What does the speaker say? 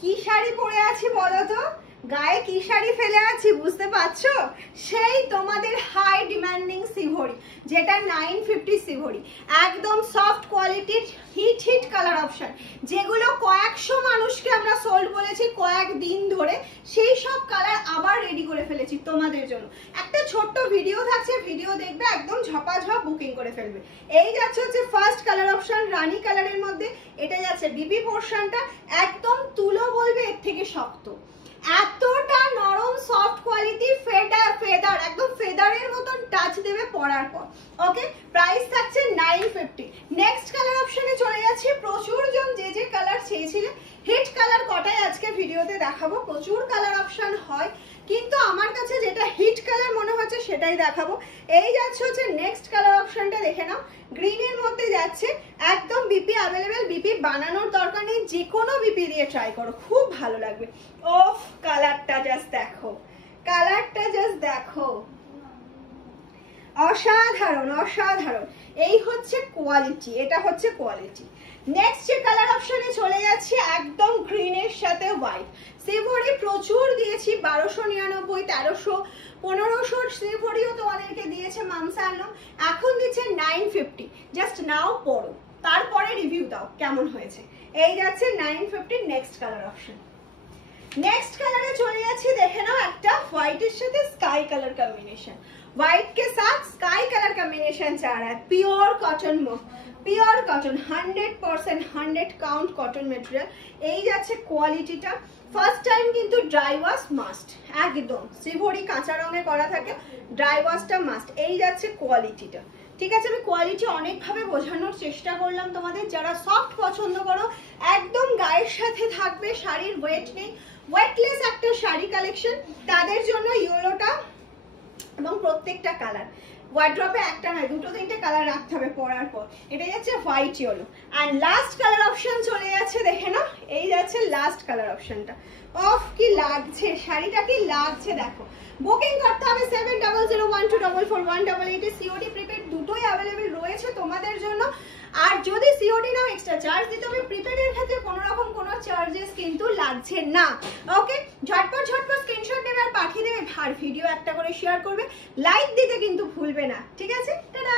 কি শাড়ি পরে আছি বলো তো, গায়ে কি শাড়ি ফেলে আছি বুঝতে পারছো? সেই তোমাদের হাই ডিমান্ডিং সিভরি, যেটা 950 সিভরি, একদম সফট কোয়ালিটির হিট হিট কালার অপশন, যেগুলো কয়েকশো মানুষকে আমরা সোল্ড বলেছি কয়েকদিন ধরে, সেই সব কালার আবার রেডি করে ফেলেছি তোমাদের জন্য। একটা ছোট্ট ভিডিও থাকছে, ভিডিও দেখবে একদম ঝপাঝপ বুকিং করে ফেলবে। এই যাচ্ছে হচ্ছে ফার্স্ট কালার অপশন রানী কালারের মধ্যে, এটা যাচ্ছে বিপি পোর্শনটা, একদম তুলো বলবে এর থেকে শক্ত, এতটা নরম সফট কোয়ালিটি, ফেদার একদম ফেদারের মতন টাচ দেবে পরার পর। ওকে, প্রাইস থাকছে 950। নেক্সট কালার অপশনে চলে যাচ্ছি। প্রচুর জন যে যে কালার চেয়েছিলে, হিট কালার কটাই আজকে ভিডিওতে দেখাবো। প্রচুর কালার অপশন হয়, কিন্তু আমার কাছে যেটা হিট কালার মনে হচ্ছে সেটাই দেখাবো। এই যাচ্ছে হচ্ছে নেক্সট কালার অপশনটা, দেখে নাও, গ্রিনের মধ্যে যাচ্ছে, একদম বিপি অ্যাভেলেবেল, বিপি বানানোর দরকার নেই, যে কোনো বিপি দিয়ে ট্রাই করো, খুব ভালো লাগবে। ওফ, কালারটা জাস্ট দেখো, কালারটা জাস্ট দেখো, অসাধারণ অসাধারণ। এই হচ্ছে কোয়ালিটি, এটা হচ্ছে কোয়ালিটি। নেক্সট যে কালার অপশনে চলে যাচ্ছে, একদম গ্রিনের সাথে হোয়াইট সিভরি, প্রচুর দিয়েছি, 1299, 1300, 1500 সিভরিও তোমাদেরকে দিয়েছে মামসা আলম, এখন দিচ্ছে 950। জাস্ট নাও পড়ো, তারপরে রিভিউ দাও কেমন হয়েছে। এই যাচ্ছে 950। Next colour option, next colour चले जाच्छी, देखे ना एक व्हाइटर साथे स्काई कलर कॉम्बिनेशन, व्हाइट के साथ स्काई कलर कॉम्बिनेशन चाह रहा है। Pure cotton, pure cotton, 100% 100 count cotton material. এই যাচ্ছে কোয়ালিটিটা, ফার্স্ট টাইম কিন্তু ড্রাই ওয়াশ মাস্ট, একদম সিভরি কাঁচা রঙে করা থাকে, ড্রাই ওয়াশটা মাস্ট। এই যাচ্ছে কোয়ালিটিটা, ঠিক আছে। আমি কোয়ালিটি অনেকভাবে বোঝানোর চেষ্টা করলাম তোমাদের, যারা সফট পছন্দ করো, একদম গায়ের সাথে থাকবে, শাড়ির ওয়েট নেই, ওয়েটলেস একটা শাড়ি কালেকশন, তাদের জন্য ইয়েলোটা এবং প্রত্যেকটা কালার ওয়ার্ড্রপে একটা নয় দুটো তিনটে কালার রাখতে হবে পরার পর। এটা যাচ্ছে হোয়াইট ইয়েলো, আর লাস্ট কালার অপশন চলে যাচ্ছে, দেখে না, এই যাচ্ছে লাস্ট কালার অপশনটা। অফ, কি লাগছে শাড়িটা, কি লাগছে দেখো। বুকিং করতে হবে 7001244188, সিওডি প্রিপেড দুটোই অ্যাভেলেবেল রয়েছে তোমাদের জন্য। আর যদি সিওডি নাও এক্সট্রা চার্জ দিতে হবে, প্রিপেডের ক্ষেত্রে কোনো রকম কোনো চার্জেস কিন্তু লাগছে না। ওকে, ঝটপট ঝটপট স্ক্রিনশট নেবে আর পাঠিয়ে দেবে, আর ভিডিও একটা করে শেয়ার করবে, লাইক দিতে কিন্তু ভুলবে না, ঠিক আছে। টাটা।